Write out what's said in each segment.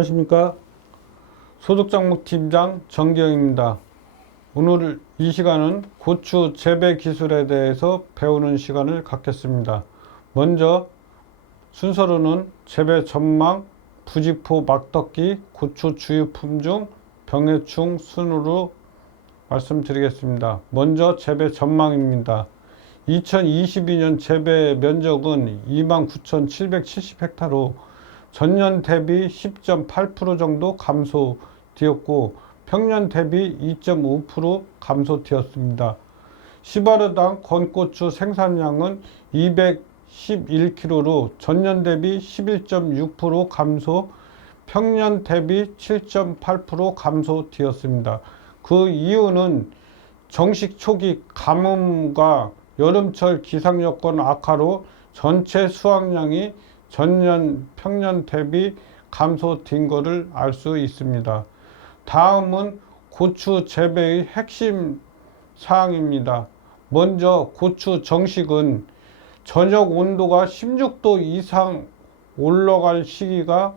안녕하십니까. 소득장목팀장 정기영입니다. 오늘 이 시간은 고추 재배 기술에 대해서 배우는 시간을 갖겠습니다. 먼저 순서로는 재배 전망, 부직포 막덕기, 고추 주요 품종, 병해충 순으로 말씀드리겠습니다. 먼저 재배 전망입니다. 2022년 재배 면적은 29,770헥타로 전년 대비 10.8% 정도 감소되었고 평년 대비 2.5% 감소되었습니다. 시바르당 건고추 생산량은 211kg로 전년 대비 11.6% 감소, 평년 대비 7.8% 감소되었습니다. 그 이유는 정식 초기 가뭄과 여름철 기상여건 악화로 전체 수확량이 전년 평년 대비 감소된 것을 알 수 있습니다. 다음은 고추 재배의 핵심 사항입니다. 먼저 고추 정식은 저녁 온도가 16도 이상 올라갈 시기가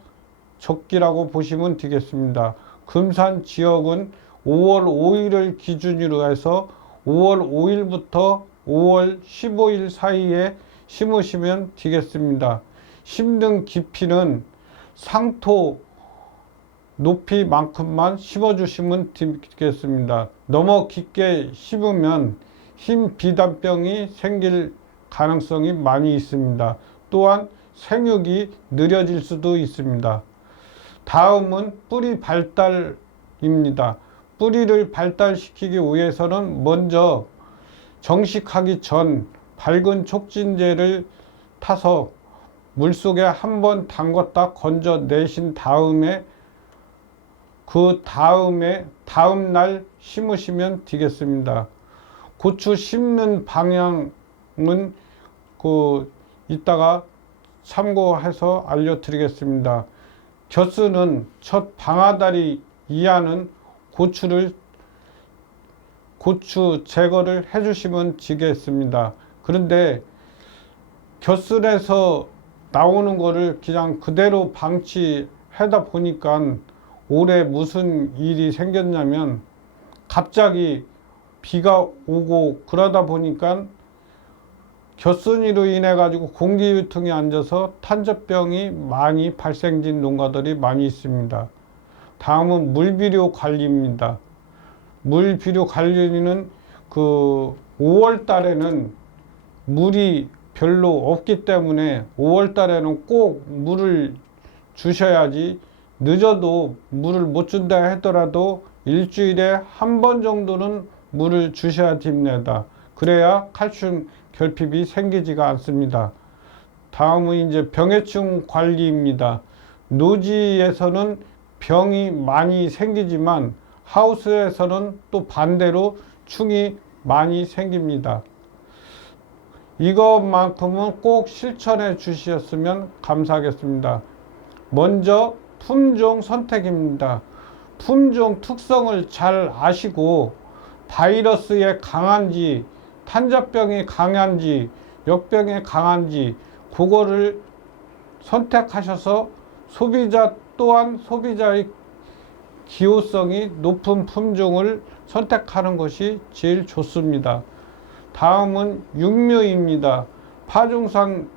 적기라고 보시면 되겠습니다. 금산 지역은 5월 5일을 기준으로 해서 5월 5일부터 5월 15일 사이에 심으시면 되겠습니다. 심는 깊이는 상토 높이만큼만 심어주시면 되겠습니다. 너무 깊게 심으면 흰 비단병이 생길 가능성이 많이 있습니다. 또한 생육이 느려질 수도 있습니다. 다음은 뿌리 발달입니다. 뿌리를 발달시키기 위해서는 먼저 정식하기 전 밝은 촉진제를 타서 물속에 한번 담갔다 건져내신 다음에 다음날 심으시면 되겠습니다. 고추 심는 방향은 이따가 참고해서 알려드리겠습니다. 겨스는 첫 방아다리 이하는 고추 제거를 해주시면 되겠습니다. 그런데 겨슬에서 나오는 거를 그냥 그대로 방치하다 보니까 올해 무슨 일이 생겼냐면 갑자기 비가 오고 그러다 보니까 겨순이로 인해 가지고 공기 유통이 안 돼서 탄저병이 많이 발생된 농가들이 많이 있습니다. 다음은 물비료 관리입니다. 물비료 관리는 5월 달에는 물이 별로 없기 때문에 5월 달에는 꼭 물을 주셔야지, 늦어도 물을 못 준다 하더라도 일주일에 한 번 정도는 물을 주셔야 됩니다. 그래야 칼슘 결핍이 생기지가 않습니다. 다음은 이제 병해충 관리입니다. 노지에서는 병이 많이 생기지만 하우스에서는 또 반대로 충이 많이 생깁니다. 이것만큼은 꼭 실천해 주셨으면 감사하겠습니다. 먼저 품종 선택입니다. 품종 특성을 잘 아시고 바이러스에 강한지, 탄저병이 강한지, 역병에 강한지 그거를 선택하셔서 소비자 또한 소비자의 기호성이 높은 품종을 선택하는 것이 제일 좋습니다. 다음은 육묘입니다. 파종상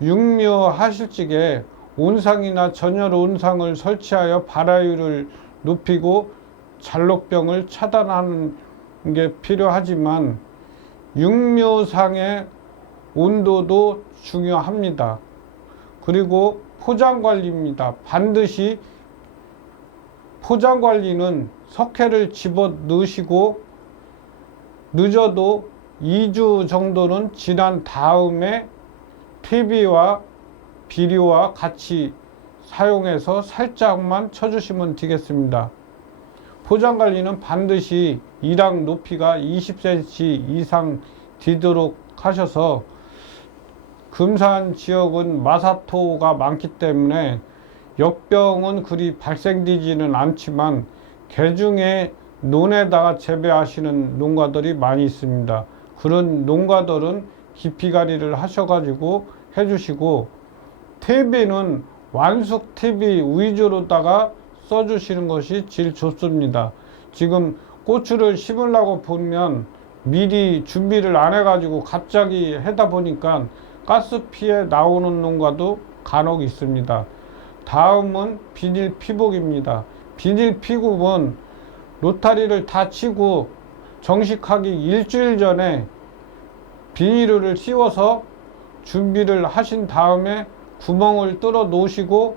육묘 하실 적에 온상이나 전열 온상을 설치하여 발화율을 높이고 잔록병을 차단하는 게 필요하지만 육묘상의 온도도 중요합니다. 그리고 포장 관리입니다. 반드시 포장 관리는 석회를 집어 넣으시고 늦어도 2주 정도는 지난 다음에 퇴비와 비료와 같이 사용해서 살짝만 쳐주시면 되겠습니다. 포장 관리는 반드시 이랑 높이가 20cm 이상 되도록 하셔서 금산 지역은 마사토가 많기 때문에 역병은 그리 발생되지는 않지만 개중에 논에다가 재배하시는 농가들이 많이 있습니다. 그런 농가들은 깊이 관리를 하셔가지고 해주시고, 퇴비는 완숙 TV 위주로다가 써주시는 것이 제일 좋습니다. 지금 고추를 심으려고 보면 미리 준비를 안 해가지고 갑자기 하다 보니까 가스 피해 나오는 농가도 간혹 있습니다. 다음은 비닐 피복입니다. 비닐 피복은 로타리를 다 치고 정식하기 일주일 전에 비닐을 씌워서 준비를 하신 다음에 구멍을 뚫어 놓으시고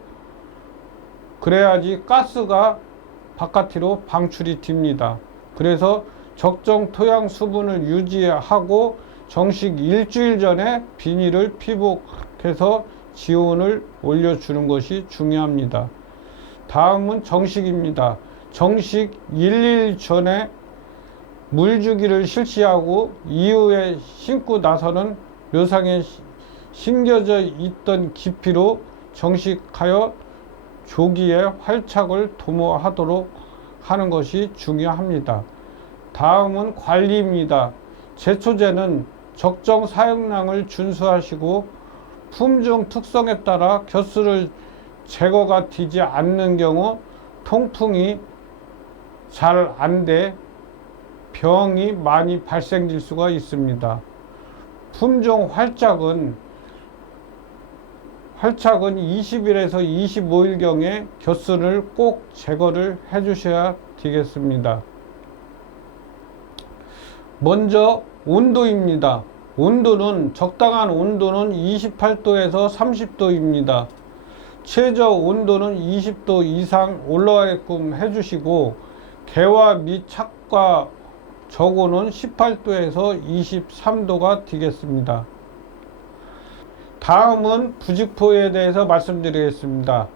그래야지 가스가 바깥으로 방출이 됩니다. 그래서 적정 토양 수분을 유지하고 정식 일주일 전에 비닐을 피복해서 지온을 올려주는 것이 중요합니다. 다음은 정식입니다. 정식 1일 전에 물주기를 실시하고 이후에 심고 나서는 묘상에 심겨져 있던 깊이로 정식하여 조기에 활착을 도모하도록 하는 것이 중요합니다. 다음은 관리입니다. 제초제는 적정 사용량을 준수하시고 품종 특성에 따라 벼슬을 제거가 되지 않는 경우 통풍이 잘 안 돼 병이 많이 발생될 수가 있습니다. 품종 활착은 20일에서 25일경에 벼슬을 꼭 제거를 해 주셔야 되겠습니다. 먼저 온도입니다. 온도는 적당한 온도는 28도에서 30도입니다. 최저 온도는 20도 이상 올라가게끔 해주시고 개화 및 착과 저고는 18도에서 23도가 되겠습니다. 다음은 부직포에 대해서 말씀드리겠습니다.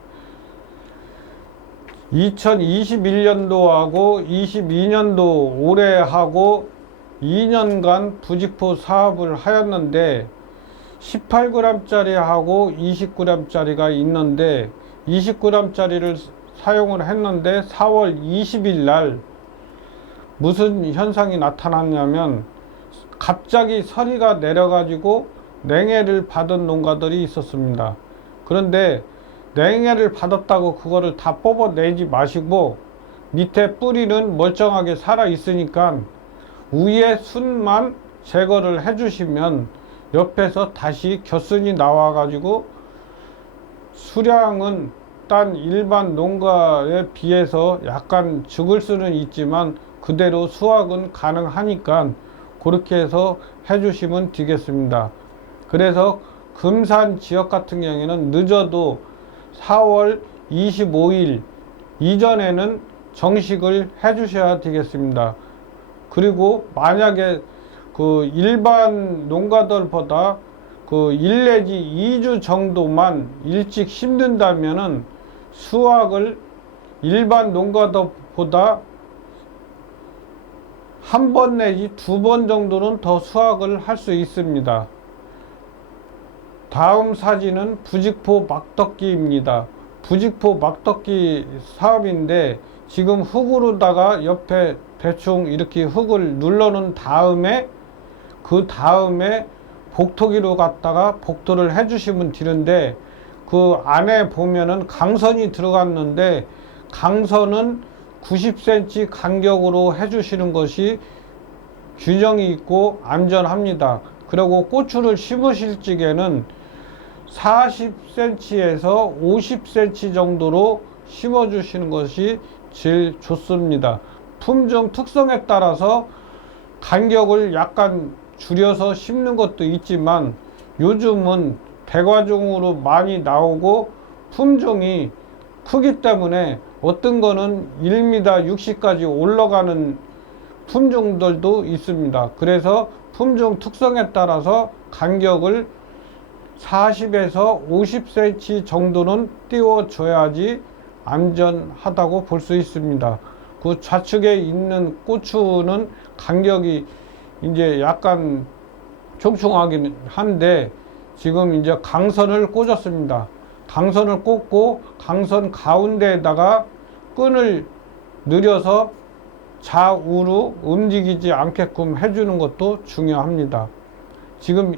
2021년도하고 22년도 올해 하고 2년간 부직포 사업을 하였는데 18g짜리 하고 20g짜리가 있는데 20g짜리를 사용을 했는데 4월 20일 날 무슨 현상이 나타났냐면 갑자기 서리가 내려가지고 냉해를 받은 농가들이 있었습니다. 그런데 냉해를 받았다고 그거를 다 뽑아내지 마시고 밑에 뿌리는 멀쩡하게 살아 있으니까 위에 순만 제거를 해주시면 옆에서 다시 겨순이 나와가지고 수량은 딴 일반 농가에 비해서 약간 적을 수는 있지만 그대로 수확은 가능하니까 그렇게 해서 해주시면 되겠습니다. 그래서 금산 지역 같은 경우에는 늦어도 4월 25일 이전에는 정식을 해주셔야 되겠습니다. 그리고 만약에 그 일반 농가들보다 그 1 내지 2주 정도만 일찍 심는다면은 수확을 일반 농가들보다 한 번 내지 2번 정도는 더 수확을 할 수 있습니다. 다음 사진은 부직포 막덕기입니다. 부직포 막덕기 사업인데 지금 흙으로다가 옆에 대충 이렇게 흙을 눌러놓은 다음에 그 다음에 복토기로 갖다가 복토를 해주시면 되는데 그 안에 보면은 강선이 들어갔는데 강선은 90cm 간격으로 해주시는 것이 균형이 있고 안전합니다. 그리고 고추를 심으실 적에는 40cm에서 50cm 정도로 심어 주시는 것이 제일 좋습니다. 품종 특성에 따라서 간격을 약간 줄여서 심는 것도 있지만 요즘은 대과종으로 많이 나오고 품종이 크기 때문에 어떤 거는 1m 60까지 올라가는 품종들도 있습니다. 그래서 품종 특성에 따라서 간격을 40에서 50cm 정도는 띄워줘야지 안전하다고 볼 수 있습니다. 그 좌측에 있는 고추는 간격이 이제 약간 총총하긴 한데 지금 이제 강선을 꽂았습니다. 강선을 꽂고 강선 가운데에다가 끈을 늘여서 좌우로 움직이지 않게끔 해주는 것도 중요합니다. 지금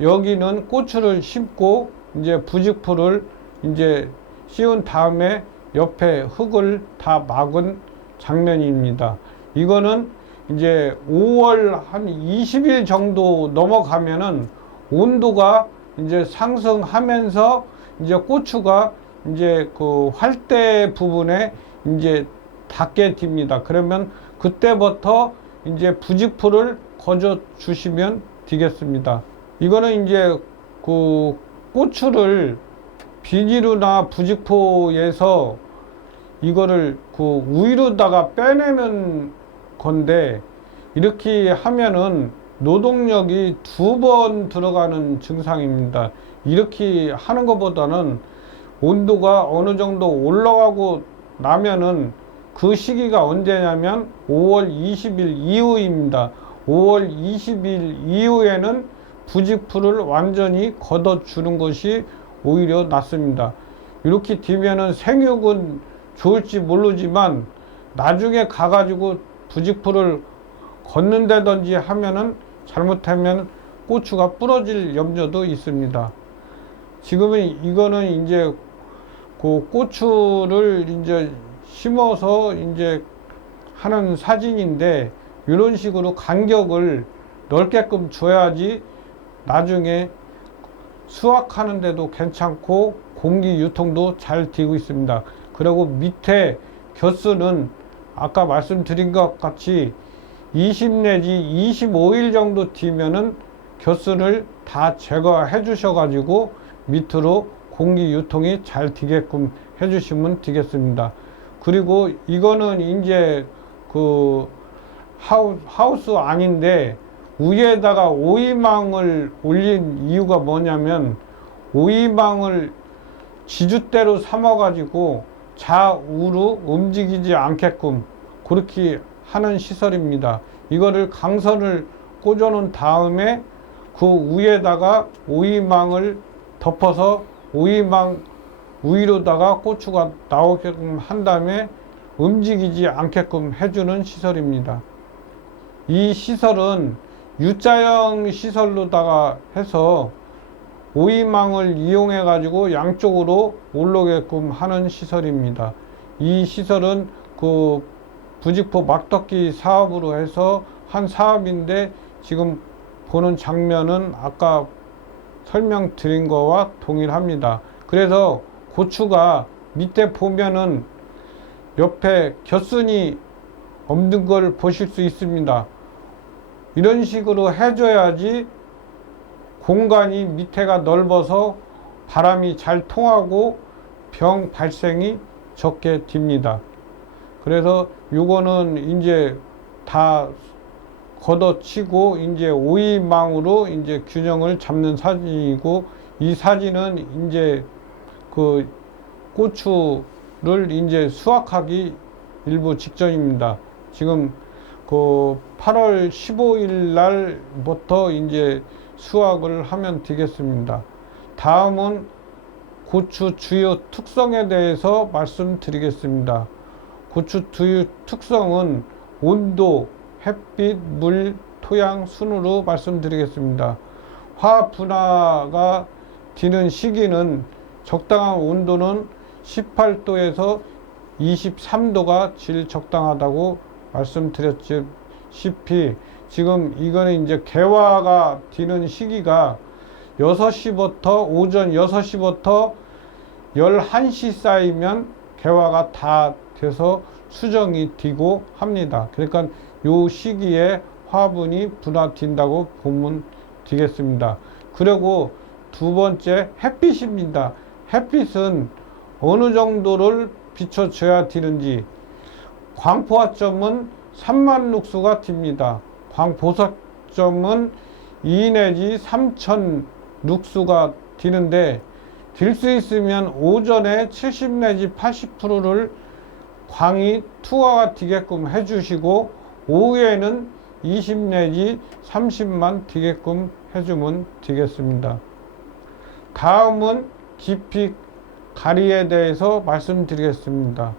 여기는 고추를 심고 이제 부직포를 이제 씌운 다음에 옆에 흙을 다 막은 장면입니다. 이거는 이제 5월 한 20일 정도 넘어가면은 온도가 이제 상승하면서 이제 고추가 이제 그 활대 부분에 이제 닿게 됩니다. 그러면 그때부터 이제 부직포를 거저 주시면 되겠습니다. 이거는 이제 그 고추를 비닐이나 부직포에서 이거를 그 우유로다가 빼내는 건데, 이렇게 하면은 노동력이 2번 들어가는 증상입니다. 이렇게 하는 것보다는 온도가 어느 정도 올라가고 나면은 그 시기가 언제냐면 5월 20일 이후입니다. 5월 20일 이후에는 부직포를 완전히 걷어주는 것이 오히려 낫습니다. 이렇게 되면은 생육은 좋을지 모르지만 나중에 가가지고 부직포를 걷는다든지 하면은 잘못하면 고추가 부러질 염려도 있습니다. 지금은 이거는 이제 그 고추를 이제 심어서 이제 하는 사진인데, 이런 식으로 간격을 넓게끔 줘야지 나중에 수확하는 데도 괜찮고 공기 유통도 잘 되고 있습니다. 그리고 밑에 겨스는 아까 말씀드린 것 같이 20 내지 25일 정도 뒤면은 겨스를 다 제거해 주셔가지고 밑으로 공기 유통이 잘 되게끔 해주시면 되겠습니다. 그리고 이거는 이제 그 하우스 아닌데 위에다가 오이망을 올린 이유가 뭐냐면, 오이망을 지주대로 삼아가지고 좌우로 움직이지 않게끔 그렇게 하는 시설입니다. 이거를 강선을 꽂아 놓은 다음에 그 위에다가 오이망을 덮어서 오이망 위로다가 고추가 나오게끔 한 다음에 움직이지 않게끔 해주는 시설입니다. 이 시설은 U자형 시설로다가 해서 오이망을 이용해 가지고 양쪽으로 올라오게끔 하는 시설입니다. 이 시설은 그 부직포 막덮기 사업으로 해서 한 사업인데, 지금 보는 장면은 아까 설명드린 거와 동일합니다. 그래서 고추가 밑에 보면은 옆에 겨순이 없는 걸 보실 수 있습니다. 이런 식으로 해줘야지 공간이 밑에가 넓어서 바람이 잘 통하고 병 발생이 적게 됩니다. 그래서 요거는 이제 다 걷어치고 이제 오이망으로 이제 균형을 잡는 사진이고, 이 사진은 이제 그 고추를 이제 수확하기 일부 직전입니다. 지금 그 8월 15일 날부터 이제 수확을 하면 되겠습니다. 다음은 고추 주요 특성에 대해서 말씀드리겠습니다. 고추 주요 특성은 온도, 햇빛, 물, 토양 순으로 말씀드리겠습니다. 화학 분화가 되는 시기는 적당한 온도는 18도에서 23도가 제일 적당하다고 말씀드렸다시피, 지금 이거는 이제 개화가 되는 시기가 6시부터 오전 6시부터 11시 사이면 개화가 다 돼서 수정이 되고 합니다. 그러니까 요 시기에 화분이 분화된다고 보면 되겠습니다. 그리고 두 번째, 햇빛입니다. 햇빛은 어느 정도를 비춰줘야 되는지, 광포화점은 3만 룩스가 됩니다. 광보석점은 2 내지 3천 룩스가 되는데, 될 수 있으면 오전에 70 내지 80%를 광이 투하가 되게끔 해주시고, 오후에는 20 내지 30만 되게끔 해주면 되겠습니다. 다음은 깊이 가리에 대해서 말씀드리겠습니다.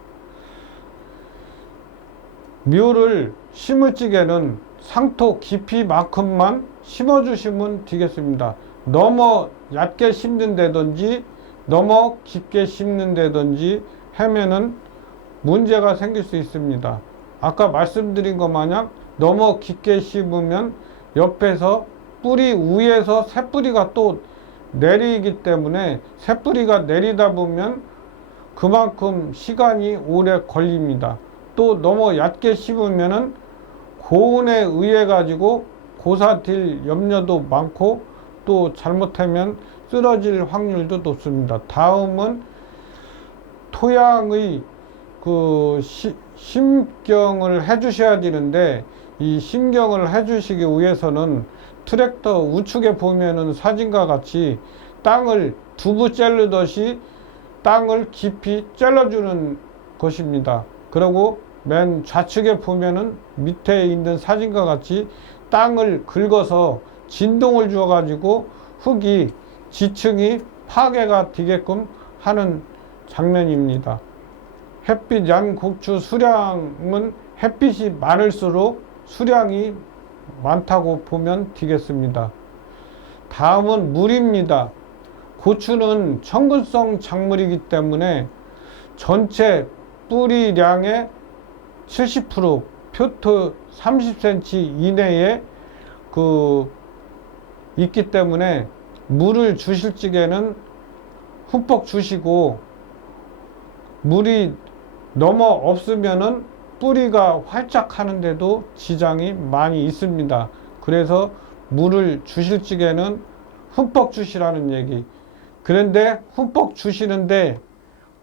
묘를 심을 적에는 상토 깊이만큼만 심어주시면 되겠습니다. 너무 얕게 심는다든지 너무 깊게 심는다든지 하면은 문제가 생길 수 있습니다. 아까 말씀드린 것 마냥 너무 깊게 심으면 옆에서 뿌리 위에서 새뿌리가 또 내리기 때문에 새뿌리가 내리다 보면 그만큼 시간이 오래 걸립니다. 또 너무 얕게 심으면은 고온에 의해 가지고 고사될 염려도 많고 또 잘못하면 쓰러질 확률도 높습니다. 다음은 토양의 심경을 해 주셔야 되는데, 이 심경을 해 주시기 위해서는 트랙터 우측에 보면은 사진과 같이 땅을 두부 자르듯이 땅을 깊이 잘라주는 것입니다. 그리고 맨 좌측에 보면은 밑에 있는 사진과 같이 땅을 긁어서 진동을 주어 가지고 흙이 지층이 파괴가 되게끔 하는 장면입니다. 햇빛 양고추 수량은 햇빛이 많을수록 수량이 많다고 보면 되겠습니다. 다음은 물입니다. 고추는 청근성 작물이기 때문에 전체 뿌리량의 70%, 표토 30cm 이내에 있기 때문에 물을 주실 적에는 흠뻑 주시고, 물이 너무 없으면은 뿌리가 활짝 하는데도 지장이 많이 있습니다. 그래서 물을 주실 적에는 흠뻑 주시라는 얘기. 그런데 흠뻑 주시는데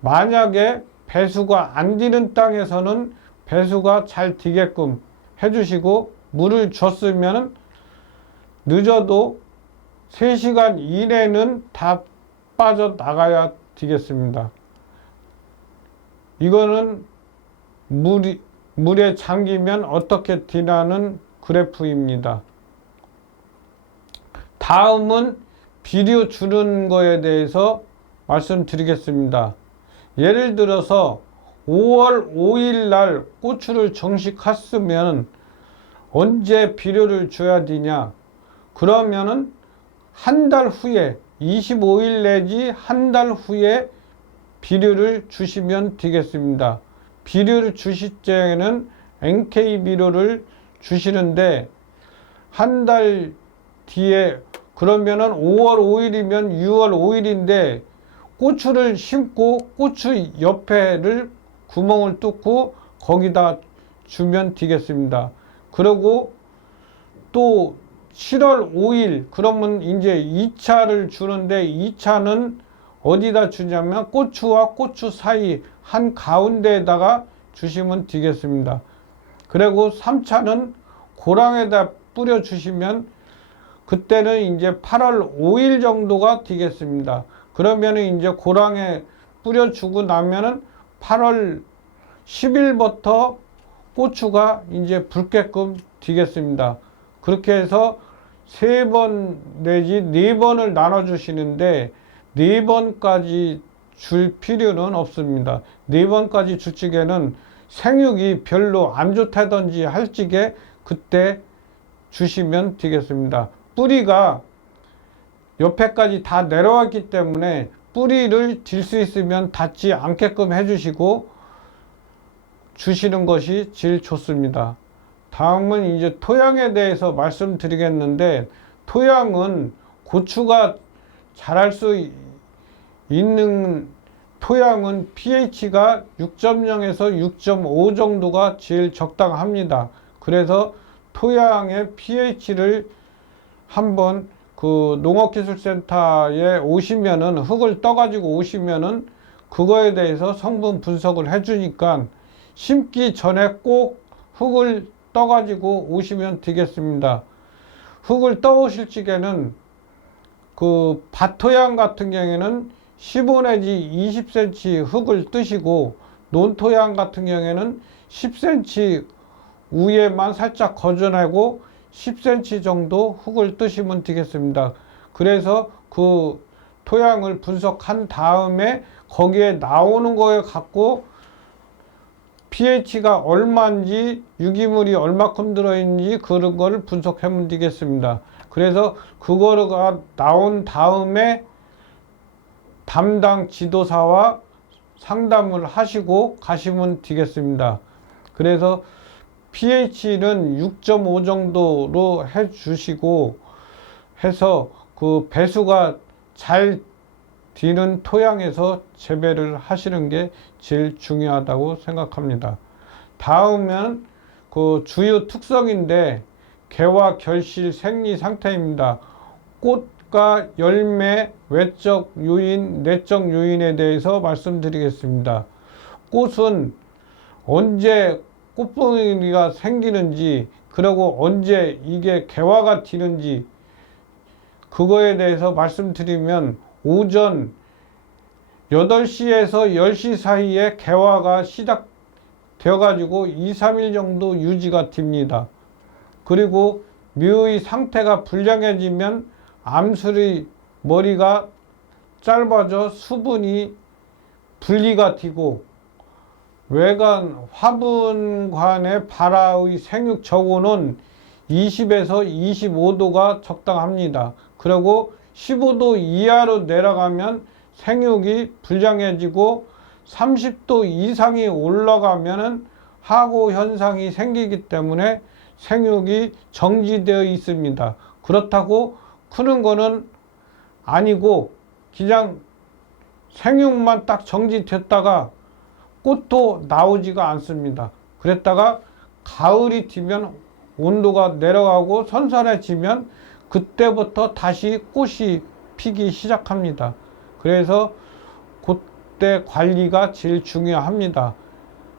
만약에 배수가 안 되는 땅에서는 배수가 잘 되게끔 해주시고, 물을 줬으면 늦어도 3시간 이내는 다 빠져나가야 되겠습니다. 이거는 물에 잠기면 어떻게 되냐는 그래프입니다. 다음은 비료 주는 거에 대해서 말씀드리겠습니다. 예를 들어서 5월 5일 날 고추를 정식했으면 언제 비료를 줘야 되냐? 그러면은 한 달 후에 25일 내지 한 달 후에 비료를 주시면 되겠습니다. 비료를 주실 때에는 NK 비료를 주시는데 한 달 뒤에, 그러면은 5월 5일이면 6월 5일인데 고추를 심고 고추 옆에를 구멍을 뚫고 거기다 주면 되겠습니다. 그리고 또 7월 5일 그러면 이제 2차를 주는데, 2차는 어디다 주냐면 고추와 고추 사이 한 가운데에다가 주시면 되겠습니다. 그리고 3차는 고랑에다 뿌려 주시면 그때는 이제 8월 5일 정도가 되겠습니다. 그러면은 이제 고랑에 뿌려 주고 나면은 8월 10일부터 고추가 이제 붉게끔 되겠습니다. 그렇게 해서 3번 내지 4번을 나눠 주시는데 4번까지 줄 필요는 없습니다. 4번까지 줄 적에는 생육이 별로 안 좋다든지 할 적에 그때 주시면 되겠습니다. 뿌리가 옆에까지 다 내려왔기 때문에 뿌리를 질 수 있으면 닿지 않게끔 해주시고 주시는 것이 제일 좋습니다. 다음은 이제 토양에 대해서 말씀드리겠는데, 토양은 고추가 자랄 수 있는 토양은 pH가 6.0에서 6.5 정도가 제일 적당합니다. 그래서 토양의 pH를 한번 농업기술센터에 오시면은, 흙을 떠가지고 오시면은 그거에 대해서 성분 분석을 해주니까 심기 전에 꼭 흙을 떠가지고 오시면 되겠습니다. 흙을 떠오실 적에는 밭토양 같은 경우에는 15 내지 20cm 흙을 뜨시고, 논토양 같은 경우에는 10cm 위에만 살짝 거저내고 10cm 정도 흙을 뜨시면 되겠습니다. 그래서 그 토양을 분석한 다음에 거기에 나오는 거에 갖고 pH가 얼마인지, 유기물이 얼마큼 들어있는지 그런 거를 분석하면 되겠습니다. 그래서 그거가 나온 다음에 담당 지도사와 상담을 하시고 가시면 되겠습니다. 그래서 pH는 6.5 정도로 해 주시고 해서 그 배수가 잘 되는 토양에서 재배를 하시는 게 제일 중요하다고 생각합니다. 다음은 그 주요 특성인데 개화, 결실, 생리 상태입니다. 꽃과 열매, 외적 요인, 내적 요인에 대해서 말씀드리겠습니다. 꽃은 언제 꽃봉이가 생기는지, 그리고 언제 이게 개화가 되는지 그거에 대해서 말씀드리면 오전 8시에서 10시 사이에 개화가 시작되어 가지고 2, 3일 정도 유지가 됩니다. 그리고 묘의 상태가 불량해지면 암술의 머리가 짧아져 수분이 분리가 되고 외관 화분관의 발화의 생육 저온은 20에서 25도가 적당합니다. 그리고 15도 이하로 내려가면 생육이 불량해지고 30도 이상이 올라가면 하고 현상이 생기기 때문에 생육이 정지되어 있습니다. 그렇다고 크는 거는 아니고 그냥 생육만 딱 정지됐다가 꽃도 나오지가 않습니다. 그랬다가 가을이 되면 온도가 내려가고 선선해지면 그때부터 다시 꽃이 피기 시작합니다. 그래서 그때 관리가 제일 중요합니다.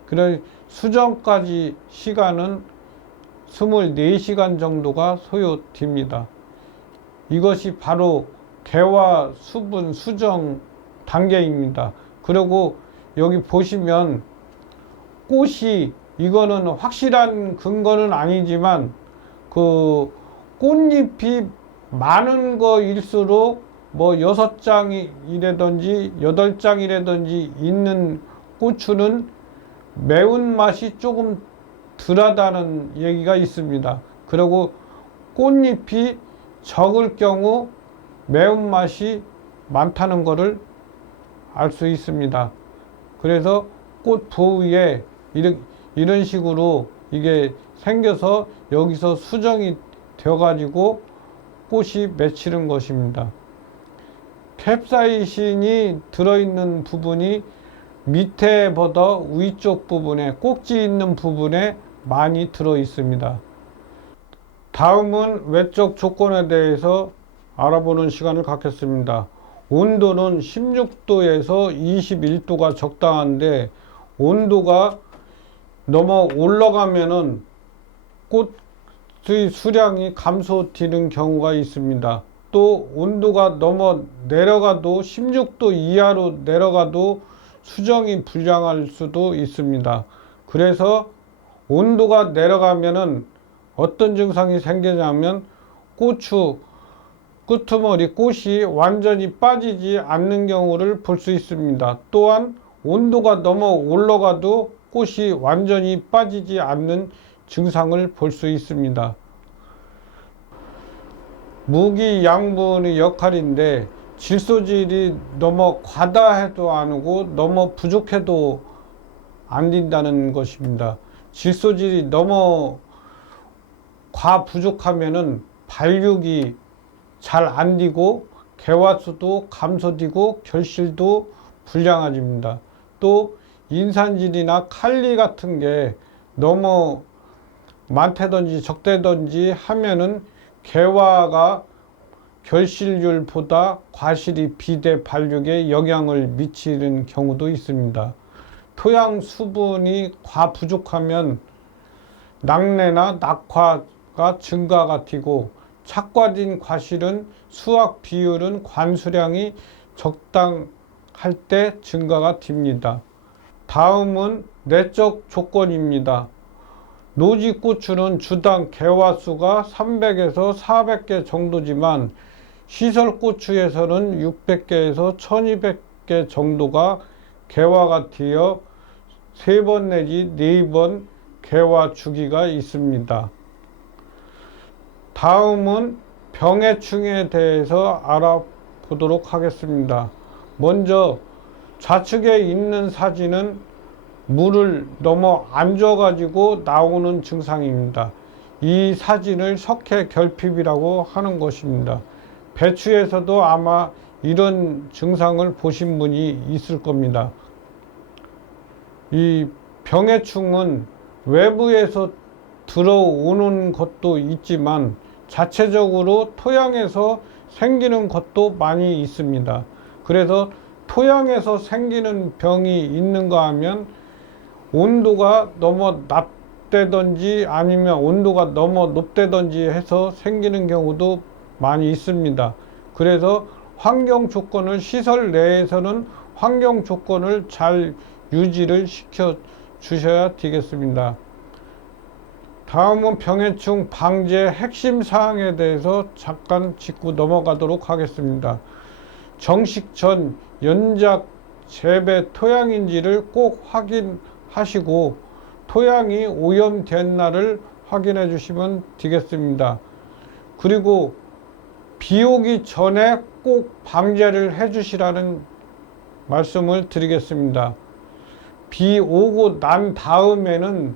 그래 수정까지 시간은 24시간 정도가 소요됩니다. 이것이 바로 개화, 수분, 수정 단계입니다. 그리고 여기 보시면 꽃이 이거는 확실한 근거는 아니지만 그 꽃잎이 많은 거일수록 뭐 6장이라든지 8장이라든지 있는 고추는 매운맛이 조금 덜하다는 얘기가 있습니다. 그리고 꽃잎이 적을 경우 매운맛이 많다는 것을 알 수 있습니다. 그래서 꽃 부위에 이런 식으로 이게 생겨서 여기서 수정이 되어 가지고 꽃이 맺히는 것입니다. 캡사이신이 들어있는 부분이 밑에보다 위쪽 부분에 꼭지 있는 부분에 많이 들어 있습니다. 다음은 외적 조건에 대해서 알아보는 시간을 갖겠습니다. 온도는 16도에서 21도가 적당한데 온도가 넘어 올라가면은 꽃의 수량이 감소되는 경우가 있습니다. 또 온도가 넘어 내려가도 16도 이하로 내려가도 수정이 불량할 수도 있습니다. 그래서 온도가 내려가면은 어떤 증상이 생기냐면 고추 끄트머리 꽃이 완전히 빠지지 않는 경우를 볼 수 있습니다. 또한 온도가 넘어 올라가도 꽃이 완전히 빠지지 않는 증상을 볼 수 있습니다. 무기 양분의 역할인데 질소질이 너무 과다해도 안 오고 너무 부족해도 안 된다는 것입니다. 질소질이 너무 부족하면은 발육이 잘 안 되고 개화수도 감소되고 결실도 불량해집니다. 또 인산질이나 칼리 같은 게 너무 많다든지 적다든지 하면은 개화가 결실률보다 과실이 비대 발육에 영향을 미치는 경우도 있습니다. 토양 수분이 부족하면 낙내나 낙화가 증가가 되고 착과된 과실은 수확 비율은 관수량이 적당할 때 증가가 됩니다. 다음은 내적 조건입니다. 노지고추는 주당 개화수가 300에서 400개 정도지만 시설고추에서는 600개에서 1200개 정도가 개화가 되어 3번 내지 4번 개화 주기가 있습니다. 다음은 병해충에 대해서 알아보도록 하겠습니다. 먼저 좌측에 있는 사진은 물을 너무 안 줘가지고 나오는 증상입니다. 이 사진을 석회결핍이라고 하는 것입니다. 배추에서도 아마 이런 증상을 보신 분이 있을 겁니다. 이 병해충은 외부에서 들어오는 것도 있지만 자체적으로 토양에서 생기는 것도 많이 있습니다. 그래서 토양에서 생기는 병이 있는가 하면 온도가 너무 낮다든지 아니면 온도가 너무 높다든지 해서 생기는 경우도 많이 있습니다. 그래서 환경 조건을, 시설 내에서는 환경 조건을 잘 유지를 시켜 주셔야 되겠습니다. 다음은 병해충 방제 핵심 사항에 대해서 잠깐 짚고 넘어가도록 하겠습니다. 정식 전 연작 재배 토양인지를 꼭 확인하시고 토양이 오염됐나를 확인해 주시면 되겠습니다. 그리고 비 오기 전에 꼭 방제를 해 주시라는 말씀을 드리겠습니다. 비 오고 난 다음에는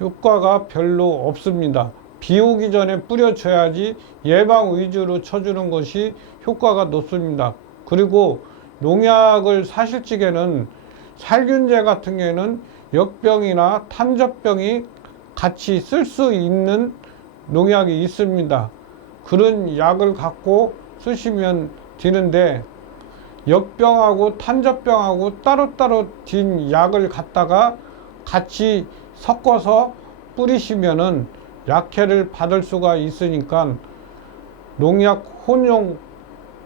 효과가 별로 없습니다. 비 오기 전에 뿌려줘야지 예방 위주로 쳐주는 것이 효과가 높습니다. 그리고 농약을 사실 적에는 살균제 같은 경우에는 역병이나 탄저병이 같이 쓸 수 있는 농약이 있습니다. 그런 약을 갖고 쓰시면 되는데 역병하고 탄저병하고 따로따로 din 약을 갖다가 같이 섞어서 뿌리시면은 약해를 받을 수가 있으니까 농약 혼용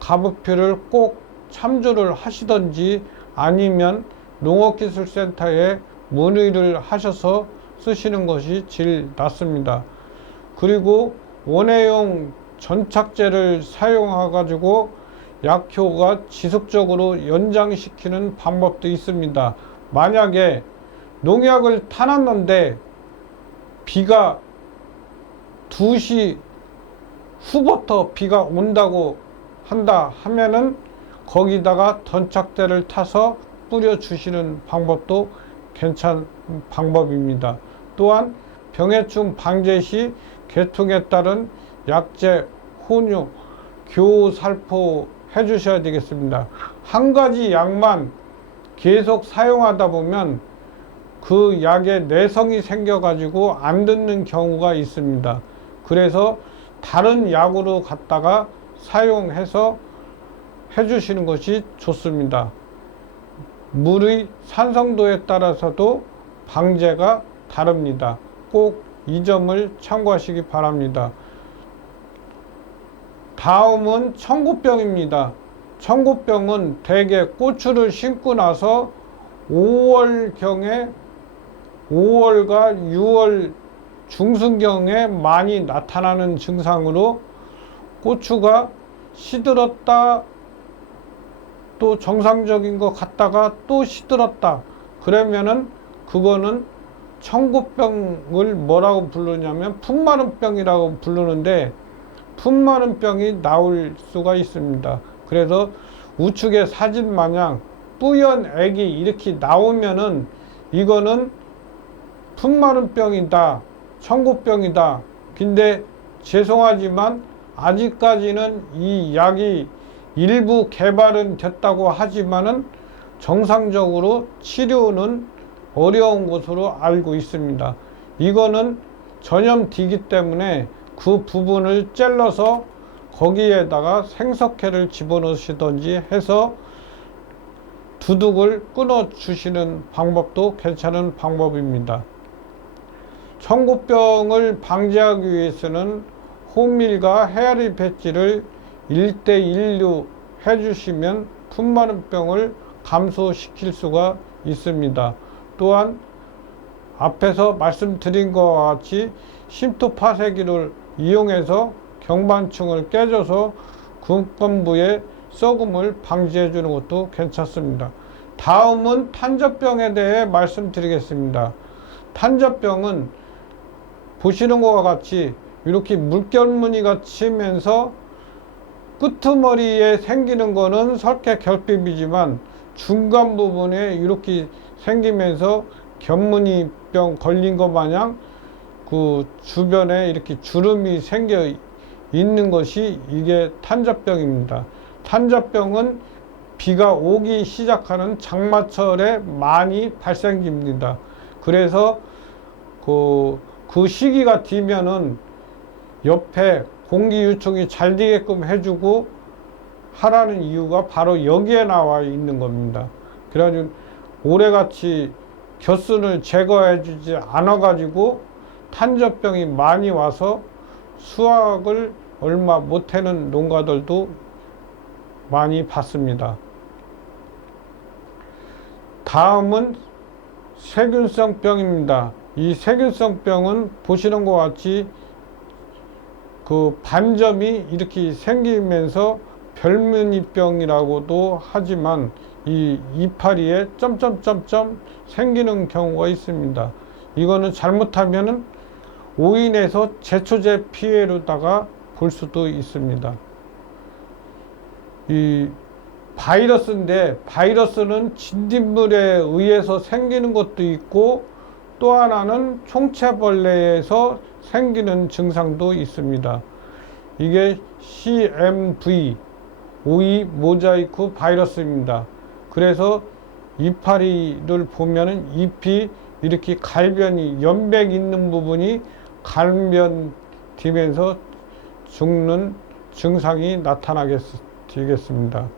가부표를 꼭 참조를 하시던지 아니면 농업기술센터에 문의를 하셔서 쓰시는 것이 제일 낫습니다. 그리고 원해용 전착제를 사용해 가지고 약효가 지속적으로 연장시키는 방법도 있습니다. 만약에 농약을 타놨는데 비가 2시 후부터 비가 온다고 한다 하면은 거기다가 전착제를 타서 뿌려 주시는 방법도 괜찮은 방법입니다. 또한 병해충 방제 시 계통에 따른 약제 혼용 교살포 해 주셔야 되겠습니다. 한 가지 약만 계속 사용하다 보면 그 약에 내성이 생겨 가지고 안 듣는 경우가 있습니다. 그래서 다른 약으로 갖다가 사용해서 해 주시는 것이 좋습니다. 물의 산성도에 따라서도 방제가 다릅니다. 꼭 이 점을 참고하시기 바랍니다. 다음은 청고병입니다. 청고병은 대개 고추를 심고 나서 5월경에 5월과 6월 중순경에 많이 나타나는 증상으로 고추가 시들었다 또 정상적인 것 같다가 또 시들었다 그러면은 그거는 청고병을 뭐라고 부르냐면 품마른병이라고 부르는데 품마른병이 나올 수가 있습니다. 그래서 우측의 사진 마냥 뿌연 액이 이렇게 나오면은 이거는 품마른병이다, 청고병이다. 근데 죄송하지만 아직까지는 이 약이 일부 개발은 됐다고 하지만은 정상적으로 치료는 어려운 것으로 알고 있습니다. 이거는 전염되기 때문에 그 부분을 찔러서 거기에다가 생석회를 집어넣으시든지 해서 두둑을 끊어 주시는 방법도 괜찮은 방법입니다. 청고병을 방지하기 위해서는 호밀과 헤아리 배지를 1대1로 해주시면 품마른병을 감소시킬 수가 있습니다. 또한 앞에서 말씀드린 것과 같이 심토 파쇄기를 이용해서 경반층을 깨줘서 근권부의 썩음을 방지해 주는 것도 괜찮습니다. 다음은 탄저병에 대해 말씀드리겠습니다. 탄저병은 보시는 것과 같이 이렇게 물결무늬가 치면서 끄트머리에 생기는 거는 설계 결핍이지만 중간 부분에 이렇게 생기면서 견무늬병 걸린 것 마냥 그 주변에 이렇게 주름이 생겨 있는 것이 이게 탄저병입니다. 탄저병은 비가 오기 시작하는 장마철에 많이 발생됩니다. 그래서 그 시기가 되면은 옆에 공기 유통이 잘 되게끔 해주고 하라는 이유가 바로 여기에 나와 있는 겁니다. 그래가지고 올해같이 겨순을 제거해주지 않아가지고 탄저병이 많이 와서 수확을 얼마 못하는 농가들도 많이 봤습니다. 다음은 세균성 병입니다. 이 세균성 병은 보시는 것 같이 그 반점이 이렇게 생기면서 별무늬병이라고도 하지만 이 이파리에 점점점점 생기는 경우가 있습니다. 이거는 잘못하면은 오인에서 제초제 피해로다가 볼 수도 있습니다. 이 바이러스인데 바이러스는 진딧물에 의해서 생기는 것도 있고 또 하나는 총체벌레에서 생기는 증상도 있습니다. 이게 CMV 오이 모자이크 바이러스입니다. 그래서 이파리를 보면은 잎이 이렇게 갈변이 연백 있는 부분이 갈변되면서 죽는 증상이 나타나겠습니다.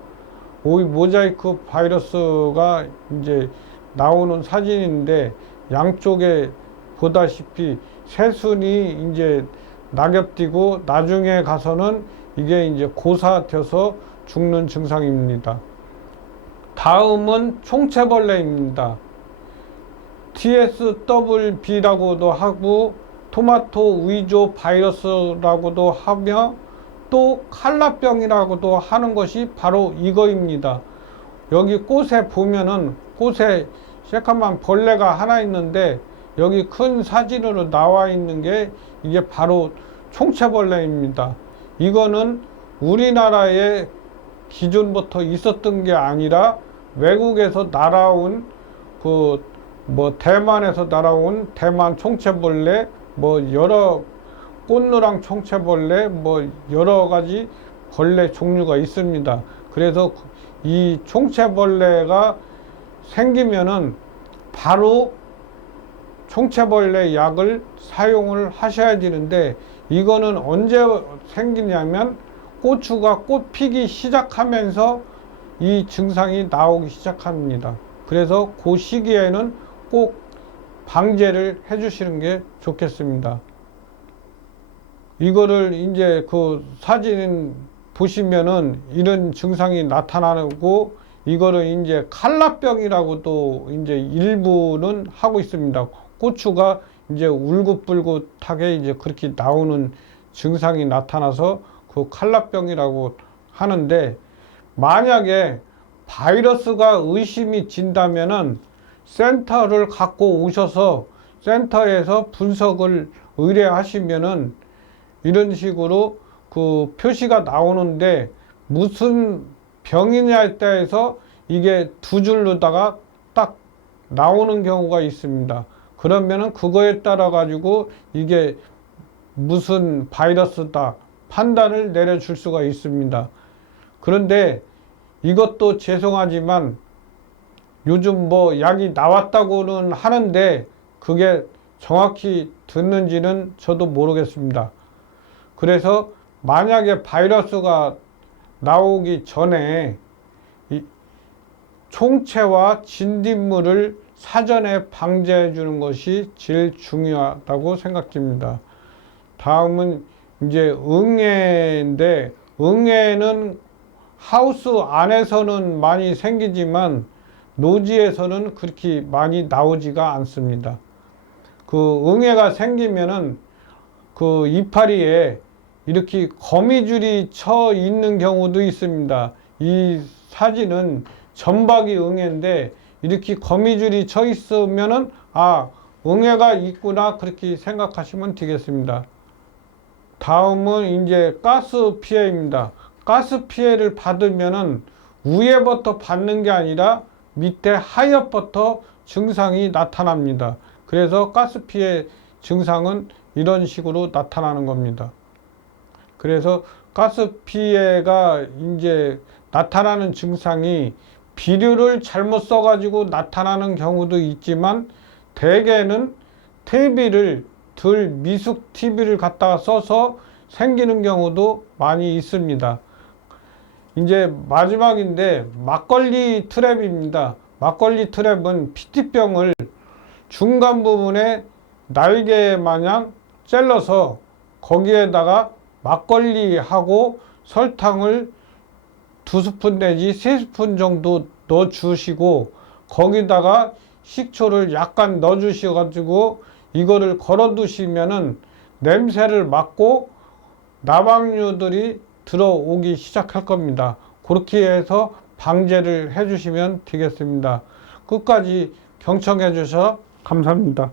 오이 모자이크 바이러스가 이제 나오는 사진인데 양쪽에 보다시피 새순이 이제 낙엽띄고 나중에 가서는 이게 이제 고사돼서 죽는 증상입니다. 다음은 총체벌레입니다. TSWB라고도 하고 토마토 위조 바이러스라고도 하며 또 칼라병이라고도 하는 것이 바로 이거입니다. 여기 꽃에 보면은 꽃에 새까만 벌레가 하나 있는데 여기 큰 사진으로 나와 있는 게 이게 바로 총체벌레입니다. 이거는 우리나라에 기존부터 있었던 게 아니라 외국에서 날아온 대만에서 날아온 대만 총체벌레 여러 꽃노랑 총체벌레 여러 가지 벌레 종류가 있습니다. 그래서 이 총체벌레가 생기면은 바로 총체벌레 약을 사용을 하셔야 되는데 이거는 언제 생기냐면 고추가 꽃 피기 시작하면서 이 증상이 나오기 시작합니다. 그래서 그 시기에는 꼭 방제를 해 주시는 게 좋겠습니다. 이거를 이제 그 사진 보시면은 이런 증상이 나타나고 이거를 이제 칼라병이라고도 이제 일부는 하고 있습니다. 고추가 이제 울긋불긋하게 이제 그렇게 나오는 증상이 나타나서 그 칼라병이라고 하는데 만약에 바이러스가 의심이 진다면은 센터를 갖고 오셔서 센터에서 분석을 의뢰하시면은 이런 식으로 그 표시가 나오는데 무슨 병이냐에 따라서 이게 두 줄로다가 딱 나오는 경우가 있습니다. 그러면은 그거에 따라 가지고 이게 무슨 바이러스다 판단을 내려줄 수가 있습니다. 그런데 이것도 죄송하지만 요즘 약이 나왔다고는 하는데 그게 정확히 듣는지는 저도 모르겠습니다. 그래서 만약에 바이러스가 나오기 전에 이 총체와 진딧물을 사전에 방제해 주는 것이 제일 중요하다고 생각됩니다. 다음은 이제 응애인데 응애는 하우스 안에서는 많이 생기지만 노지에서는 그렇게 많이 나오지가 않습니다. 그 응애가 생기면은 그 이파리에 이렇게 거미줄이 쳐 있는 경우도 있습니다. 이 사진은 점박이 응애인데 이렇게 거미줄이 쳐 있으면은 응애가 있구나 그렇게 생각하시면 되겠습니다. 다음은 이제 가스 피해입니다. 가스 피해를 받으면은 위에부터 받는 게 아니라 밑에 하엽부터 증상이 나타납니다. 그래서 가스 피해 증상은 이런 식으로 나타나는 겁니다. 그래서 가스 피해가 이제 나타나는 증상이 비료를 잘못 써가지고 나타나는 경우도 있지만, 대개는 TV를 덜 미숙 TV를 갖다가 써서 생기는 경우도 많이 있습니다. 이제 마지막인데 막걸리 트랩입니다. 막걸리 트랩은 PT병을 중간 부분에 날개 마냥 찔러서 거기에다가 막걸리하고 설탕을 2스푼 내지 3스푼 정도 넣어 주시고, 거기다가 식초를 약간 넣어 주셔가지고 이거를 걸어 두시면은 냄새를 맡고 나방류들이 들어오기 시작할 겁니다. 그렇게 해서 방제를 해 주시면 되겠습니다. 끝까지 경청해 주셔서 감사합니다.